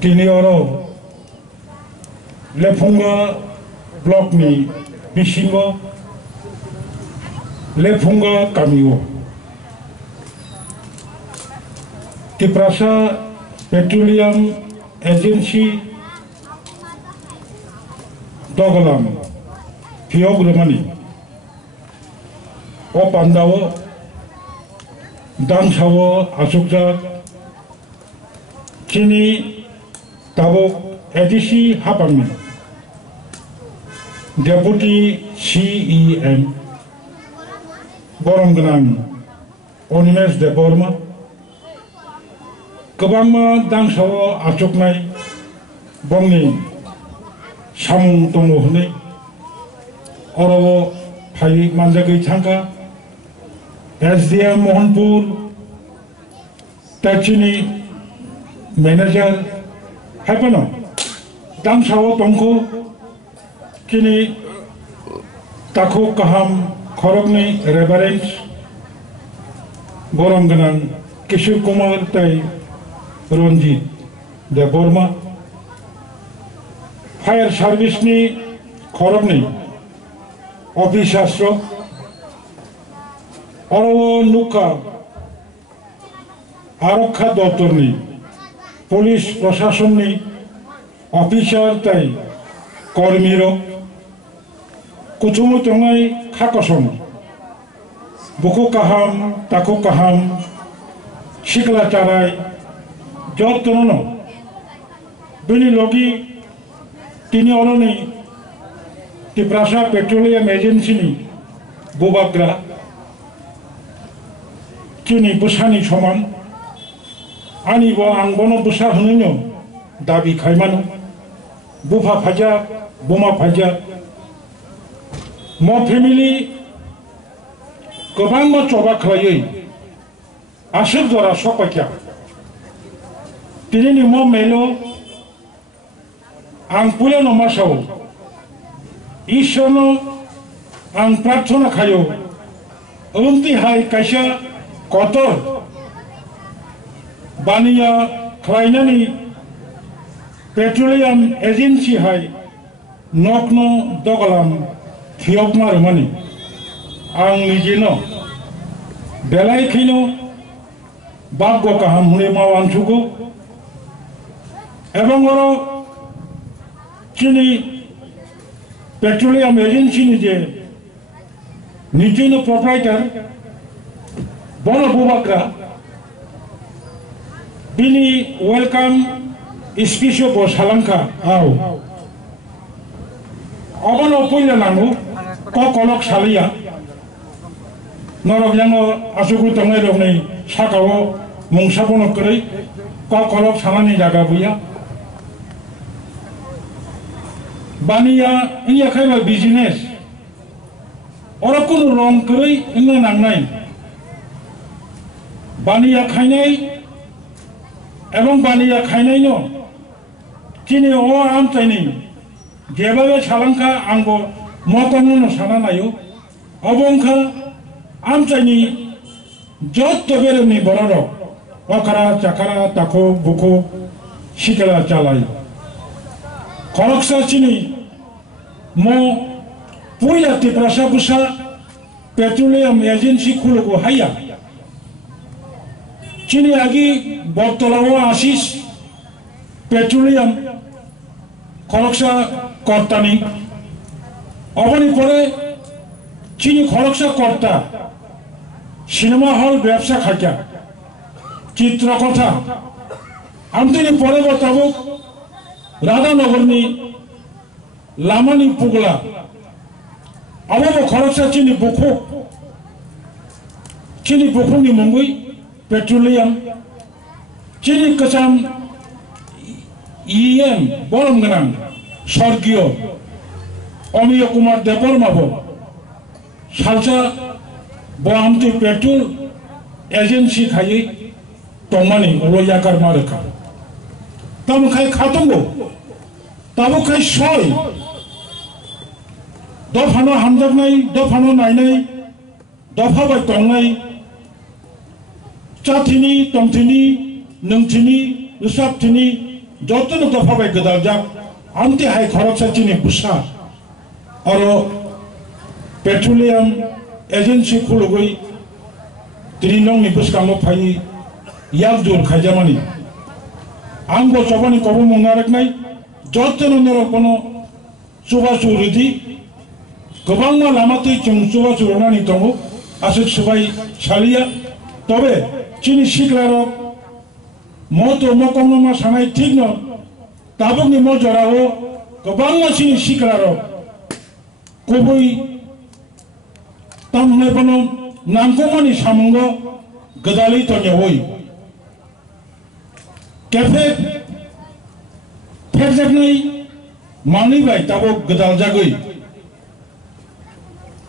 Tinioro Lepunga blok ni Bishingo Lepunga Kamiwo Tiprasa Petroleum Agency Dogalam Piogramani O Pandawo Dangsawo Asukja Chini Tabok Edisi Hapami Deputy CEM Borongganang Onimes de Borma Kebangma Dangsawo Asuknai Bongni Samung Tongohne Orowo Pai Manjagi Chanka SDM Mohanpur Tachini Manager Hapano Dangsawo Tongko Kini Tako Kaham Khorogni Reverend Borongganang Kishore Kumar Tai Ronjit de Borma Fire Service ni Khorogni Office Oro Nuka Arokha Dotorni Police Prashashan ni Officer Tai Kormiro Kuchumu Tongai Kakoson Buku Kaham Tako Kaham Shikla Charai Jotono Bini Logi Tini Oroni Tiprasa Petroleum Agency ni Bubagra Kini Busani Choman Ani Bo Angbono Busa Hunino Dabi Kaimano Bufa Paja Buma Paja Mo family Kobangma Choba Klaye Ashik Dora Sopakya Tini Mo Melo Ang Pula no Masao Ishono Ang Pratona Kayo Umti Hai Kaisha Kotor Baniya Klainani Petroleum Agency Hai Nokno Dogalam Thiokmar Mani Ang Nijino Belai Kino Baggo Kaham Hunema Wanchuko Ebangoro Chini Petroleum Agency Nije Nijino Proprietor Bono Bubakra Bini welcome Ispisho Bos Halanka Au Obono Puila Nangu Kokolok Salia Norok Yango Asuku Tongeroni Sakawo Mungsabono Kuri Kokolok Salani Jagabuya Baniya Iya Kaiba business Orakunu Rong Kuri Inga Nangnai Baniya Kainai Ebong Baniya Kainai no Kini O Amtani Jebabe Salanka Ango Motono no Sananayo Obonka Amtani Jot Toberni Bororo Okara Chakara Tako Buko Shikala Chalai Koroksa Chini Mo Puya Tiprasa Busa Petroleum Agency Kulugo Haya Chini Agi Bortolawa Asis Petroleum Koroksa Kortani Obani Pore Chini Koroksa Korta Cinema Hall ব্যবসা Khakya Chitrakotha Amtini Pore Botabuk Radha Nagarni Lamani Pugla Ababo Koroksa Chini Buku Chini Buku ni Mumbai Petroleum Chini Kasam EM Borongganang Sorgio Omiyo Kumar Debormabo Salsa Boamti Petrol Agency Khayi Tomani Royakar Maraka Tamukai Katongo Tamukai Soy Dofano Hamdagnai Dofano Nainai Dofabai Tongai Chatini Tongtini Nungtini Usaptini যতন দফাবাই গদাল যাক আমতে high খরচা চিনি বুসা আর petroleum agency खुलुगै তিনি নংনি বুসকামো phi ইয়াক দূর খাইজামানি आंबो चबानी कबो मंगारक नाय जतन नर कोनो सुबा सुरुदि गोबां लामातै जों सुबा सुरनानि दङ आसो सुबाय सालिया तबे चिनि सिग्रारो मतो मकममा सानाय ठीक न ताबुनि मजराओ गोबां चिनि सिग्रारो गुबै तामने बनो नांगौमानि सामंगो गोदालै तन्यावै कैफे फेरजोबनाय मानैबाय दाबो गोदाल जागै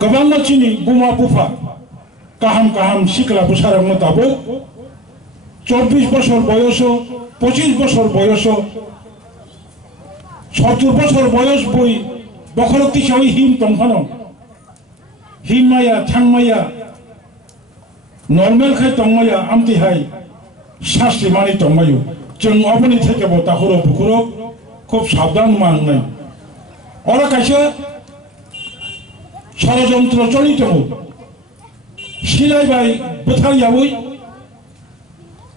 गोबां मानसिनि बुमा बुफा गाहाम गाहाम सिख्ला बुसारावनो दाबो 24 বছর বয়স 25 বছর বয়স 70 বছর বয়স বই বখরতি সাই হিম তংফানো हिमाया थांमाया नर्मेल खाय तंमाया आमति हाय शास्त्रि मानि तंमायो जों अपनि थेकेबो ताखुरो बुखुरो खूब साबधान माननाय और कायसे षड़यंत्र चलित सिलायबाय बोथारियावै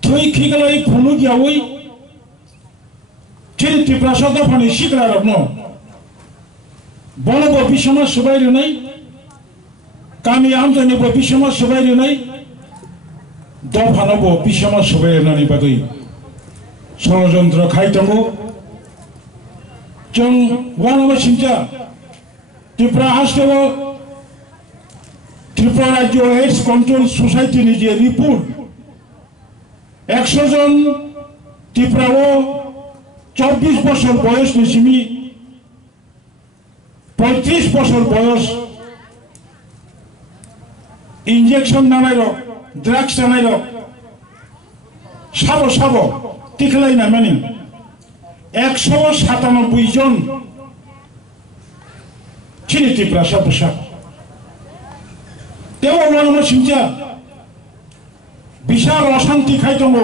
थै खिगलाय फुनुगियावै चिरि त्रिप्रासा दफानि सिग्रारनो बनबो बिसमा सुबायरुनाय गामि आमदानिबो बिसमा सुबायरुनाय दफानबो बिसमा सुबायरुनायनि बागै षड़यंत्र खायदोंबो जों वानबो सिमजा त्रिपुरा हास्टेलाव त्रिपुरा राज्य एड्स कंट्रोल सोसाइटिनि जे रिपोर्ट 100 जन त्रिपुराओ 24 বছর বয়সनि सिमी 35 বছর বয়স इंजेक्शन नानाय रक ड्राग्स नानाय रक साबो साबो टिकलायना मानि 197 जन चिनि त्रिपुरा साबसा तेवो मानो सिमजा विशाल अशांति खायदोंबो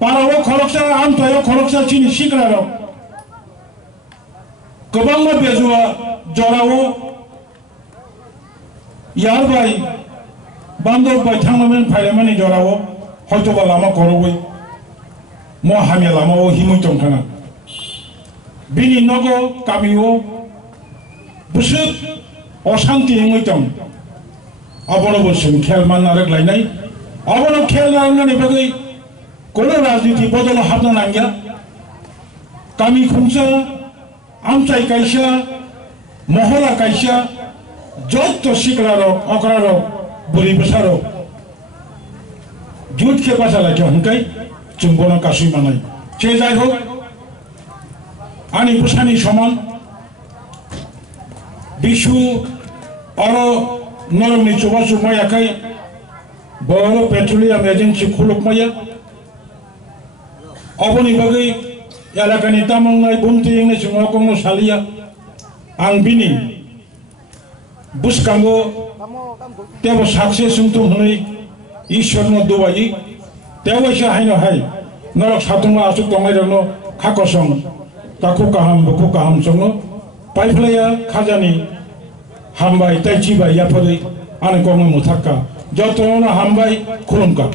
पाराव खरकसा आमतायाव खरकसा चिनि सिग्रार गोबां बेजुआ जराव यारबाय बांदरबाय थांनानै फायलामानि जराव हयतोबा लामा करबै म हामिया लामाव हिमैतम थाना बिनि नगो गामियाव बुसुद अशांति हिमैतम अबनबो सिम खेल माननारक लायनाय अबन खेल लानानै बागै कोनो राजनीति बदल हाबना नांगिया गामि खुंसा आमचाय कायसा महला कायसा जत सिग्रार अक्रार बुरि बसार जुट के बासा लागे हंकाय जों बन गासै मानाय जे जाय होक आंनि बुसानि समान बिशु आरो नरमनि चुबा चुमायाखाय बर पेट्रोलियाम एजेंसी खुलुकमाया अबनि बागै एलाकानि तामांनाय बुमति इंनाय समाव कोनो सालिया आं बिनि बुसकांगो तेबो सक्सेस सुंतु हनै ईश्वरनो दुबायि तेवैसे हायनो हाय नरक सातुंगा आसुक दंगायरनो खाकसं ताखु काहाम बुखु काहाम संनो पाइफ्लाया खाजानि हामबाय ताइचिबाय याफरै आने गंनो मुथाक्का जतनो हामबाय खुलुमका।